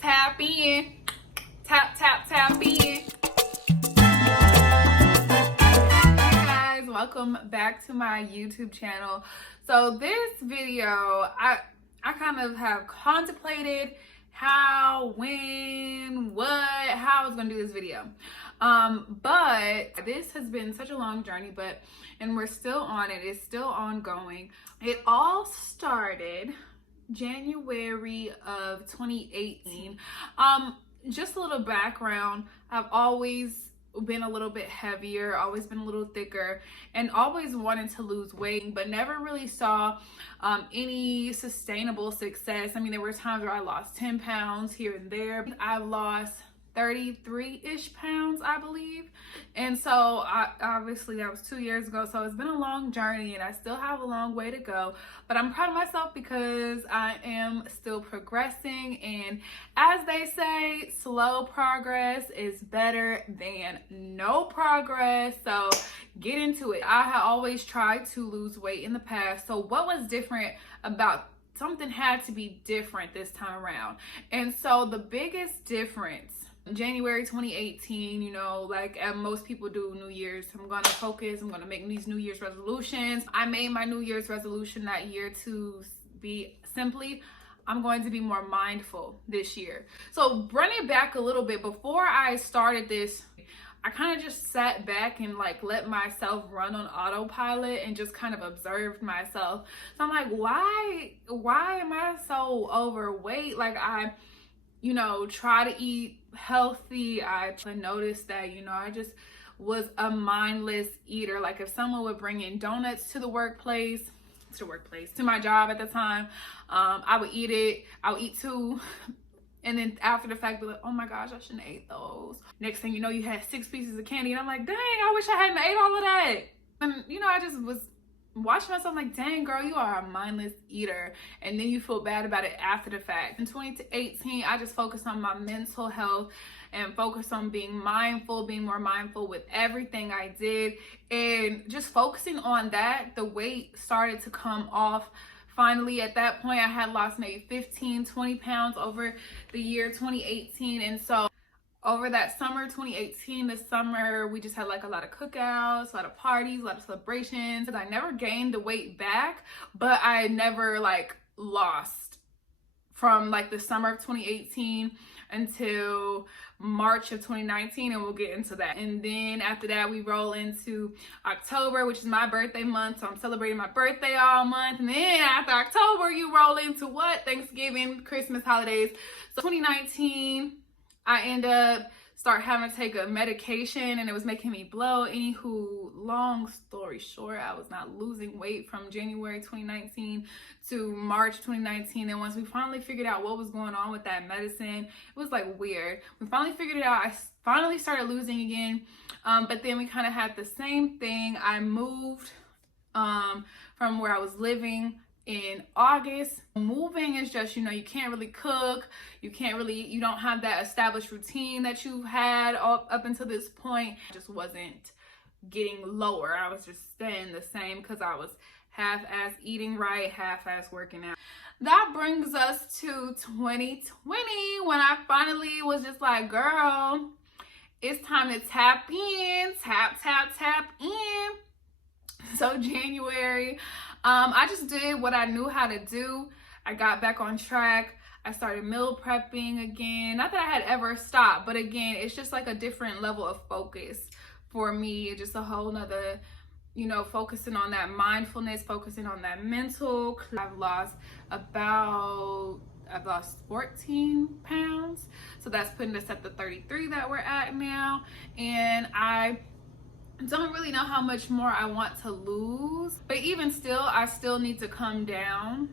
Tap in. Tap, tap, tap in. Hey guys, welcome back to my YouTube channel. So this video, I kind of have contemplated how, when, how I was gonna do this video. But this has been such a long journey, and we're still on it. It's still ongoing. It all started January of 2018. Just a little background. I've always been a little bit heavier, always been a little thicker, and always wanted to lose weight, but never really saw any sustainable success. I mean, there were times where I lost 10 pounds here and there. I've lost 33-ish pounds, I believe. And so obviously that was 2 years ago. So it's been a long journey and I still have a long way to go, but I'm proud of myself because I am still progressing. And as they say, slow progress is better than no progress. So get into it. I have always tried to lose weight in the past. So what was different about something had to be different this time around. And so the biggest difference, January 2018, you know, like most people do New Year's, I'm going to focus, I'm going to make these New Year's resolutions. I made my New Year's resolution that year to be simply, I'm going to be more mindful this year. So run it back a little bit. Before I started this, I kind of just sat back and like let myself run on autopilot and just kind of observed myself. So I'm like, why am I so overweight? Like I, you know, try to eat healthy. I noticed that, you know, I just was a mindless eater. Like if someone would bring in donuts to my job at the time, I would eat it. I would eat two. And then after the fact, be like, oh my gosh, I shouldn't have ate those. Next thing you know, you had 6 pieces of candy. And I'm like, dang, I wish I hadn't ate all of that. And, you know, I just was watching myself like, dang, girl, you are a mindless eater. And then you feel bad about it after the fact. In 2018, I just focused on my mental health and focused on being mindful, being more mindful with everything I did. And just focusing on that, the weight started to come off. Finally, at that point, I had lost maybe 15, 20 pounds over the year 2018. And so over that summer, 2018, this summer, we just had like a lot of cookouts, a lot of parties, a lot of celebrations. I never gained the weight back, but I never like lost from like the summer of 2018 until March of 2019, and we'll get into that. And then after that, we roll into October, which is my birthday month, so I'm celebrating my birthday all month. And then after October, you roll into what? Thanksgiving, Christmas, holidays. So 2019, I end up start having to take a medication and it was making me blow. Anywho, long story short, I was not losing weight from January 2019 to March 2019. And once we finally figured out what was going on with that medicine, it was like weird. We finally figured it out. I finally started losing again. But then we kind of had the same thing. I moved from where I was living in August. Moving is just, you know, you can't really cook, you don't have that established routine that you had up until this point. I just wasn't getting lower. I was just staying the same because I was half-ass eating right, half-ass working out. That brings us to 2020 when I finally was just like, girl, it's time to tap in, tap in. So January, I just did what I knew how to do. I got back on track. I started meal prepping again. Not that I had ever stopped, but again, it's just like a different level of focus for me. Just a whole nother, you know, focusing on that mindfulness, focusing on that mental. I've lost 14 pounds. So that's putting us at the 33 that we're at now. And I don't really know how much more I want to lose, but even still, I still need to come down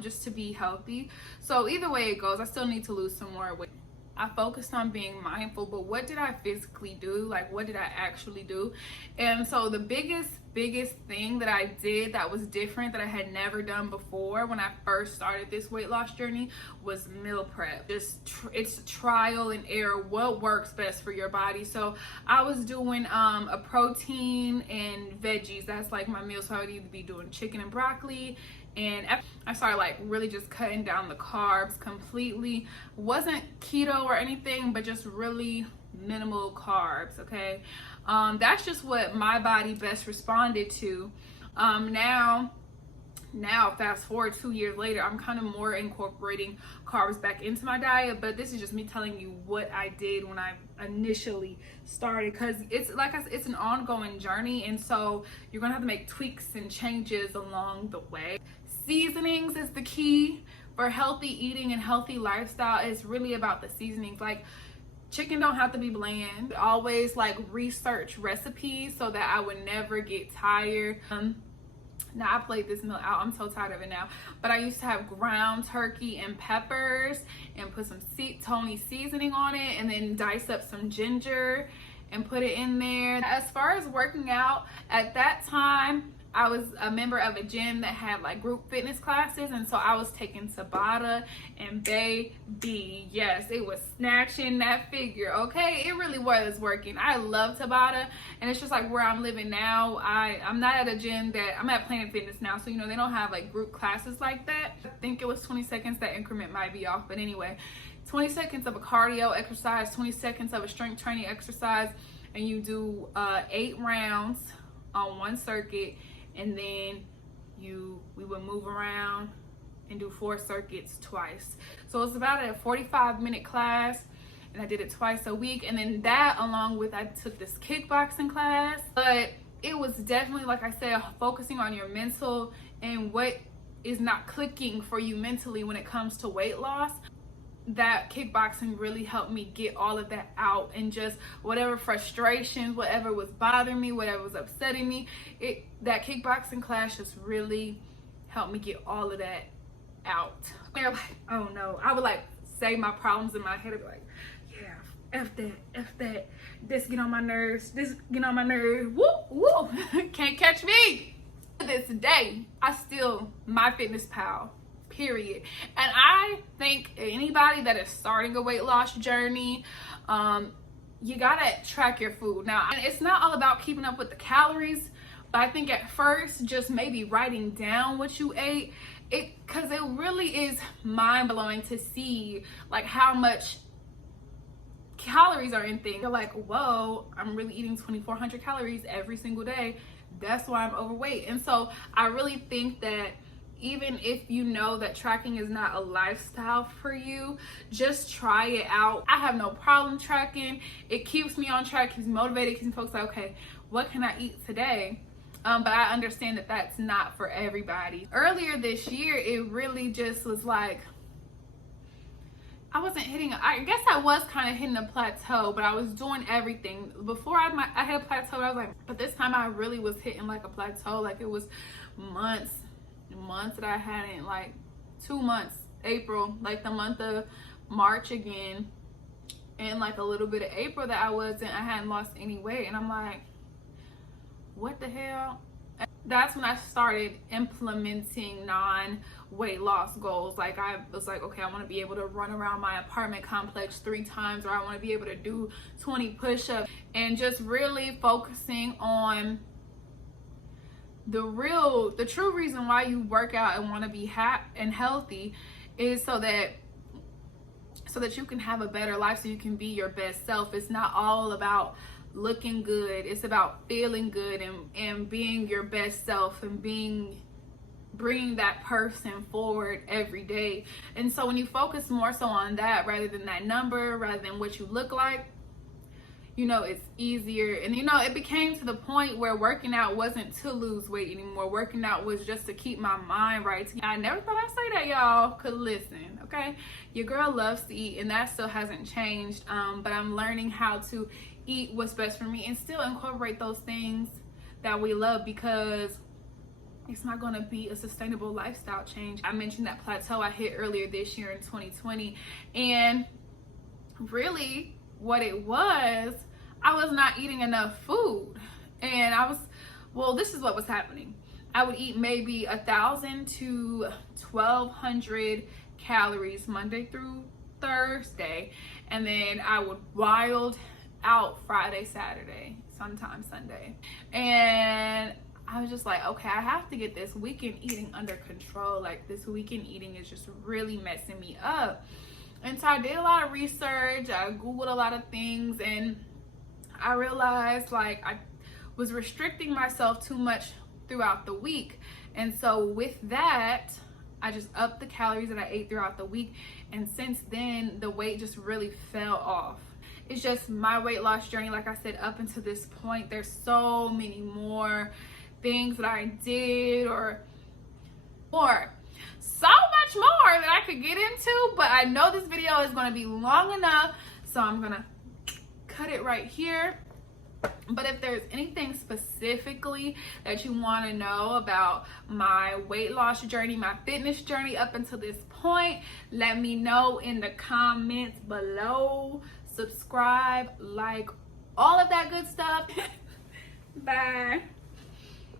just to be healthy. So either way it goes, I still need to lose some more weight. I focused on being mindful, but what did I physically do? Like, what did I actually do? And so the biggest thing that I did that was different, that I had never done before when I first started this weight loss journey, was meal prep. It's trial and error, what works best for your body. So I was doing a protein and veggies. That's like my meal. So I would either be doing chicken and broccoli, And after I started like really just cutting down the carbs completely. Wasn't keto or anything, but just really minimal carbs, okay? That's just what my body best responded to. Now fast forward 2 years later, I'm kind of more incorporating carbs back into my diet, but this is just me telling you what I did when I initially started, because it's like I said, it's an ongoing journey, and so you're gonna have to make tweaks and changes along the way. Seasonings is the key for healthy eating and healthy lifestyle. It's really about the seasonings. Like, chicken don't have to be bland. Always like research recipes so that I would never get tired. Now I played this meal out, I'm so tired of it now, but I used to have ground turkey and peppers and put some Tony seasoning on it, and then dice up some ginger and put it in there. As far as working out, at that time I was a member of a gym that had like group fitness classes, and so I was taking Tabata, and baby, yes, it was snatching that figure, okay? It really was working. I love Tabata, and it's just like where I'm living now. I'm not at a gym I'm at Planet Fitness now, so you know, they don't have like group classes like that. I think it was 20 seconds, that increment might be off, but anyway, 20 seconds of a cardio exercise, 20 seconds of a strength training exercise, and you do 8 rounds on one circuit. And then we would move around and do 4 circuits twice. So it's about a 45-minute class, and I did it twice a week. And then that, along with, I took this kickboxing class. But it was definitely, like I said, focusing on your mental and what is not clicking for you mentally when it comes to weight loss. That kickboxing really helped me get all of that out, and just whatever frustrations, whatever was bothering me, whatever was upsetting me, that kickboxing class just really helped me get all of that out. They're like, oh no, I would like say my problems in my head. I'd be like, yeah, F that, this get on my nerves, this get on my nerves, woo, can't catch me. To this day, I still MyFitnessPal. Period. And I think anybody that is starting a weight loss journey, you gotta track your food. Now, and it's not all about keeping up with the calories, but I think at first, just maybe writing down what you ate, because it really is mind-blowing to see like how much calories are in things. You're like, whoa, I'm really eating 2,400 calories every single day. That's why I'm overweight. And so I really think that even if you know that tracking is not a lifestyle for you, just try it out. I have no problem tracking. It keeps me on track, keeps me motivated, keeps me focused. Like, okay, what can I eat today? But I understand that that's not for everybody. Earlier this year, it really just was like, I wasn't hitting, I guess I was kind of hitting a plateau, but I was doing everything. Before I hit a plateau, I was like, but this time I really was hitting like a plateau. Like, it was months that I hadn't, like 2 months, April, like the month of March again, and like a little bit of April that I hadn't lost any weight. And I'm like, what the hell? And that's when I started implementing non-weight loss goals. Like, I was like, okay, I want to be able to run around my apartment complex 3 times, or I want to be able to do 20 push-ups, and just really focusing on the true reason why you work out and want to be happy and healthy is so that you can have a better life, so you can be your best self. It's not all about looking good. It's about feeling good and being your best self, and bringing that person forward every day. And so when you focus more so on that rather than that number, rather than what you look like, you know, it's easier. And you know, it became to the point where working out wasn't to lose weight anymore. Working out was just to keep my mind right. I never thought I'd say that, y'all, cause listen, okay, your girl loves to eat, and that still hasn't changed. But I'm learning how to eat what's best for me and still incorporate those things that we love, because it's not going to be a sustainable lifestyle change. I mentioned that plateau I hit earlier this year in 2020, and really what it was, I was not eating enough food. And this is what was happening. I would eat maybe 1,000 to 1,200 calories Monday through Thursday, and then I would wild out Friday, Saturday, sometimes Sunday. And I was just like, okay, I have to get this weekend eating under control. Like, this weekend eating is just really messing me up. And so I did a lot of research. I Googled a lot of things, and I realized like I was restricting myself too much throughout the week. And so with that, I just upped the calories that I ate throughout the week. And since then, the weight just really fell off. It's just my weight loss journey. Like I said, up until this point, there's so many more things that I did, or more, so much more that I could get into, but I know this video is going to be long enough, so I'm going to cut it right here. But if there's anything specifically that you want to know about my weight loss journey, my fitness journey up until this point, let me know in the comments below. Subscribe, like, all of that good stuff. Bye.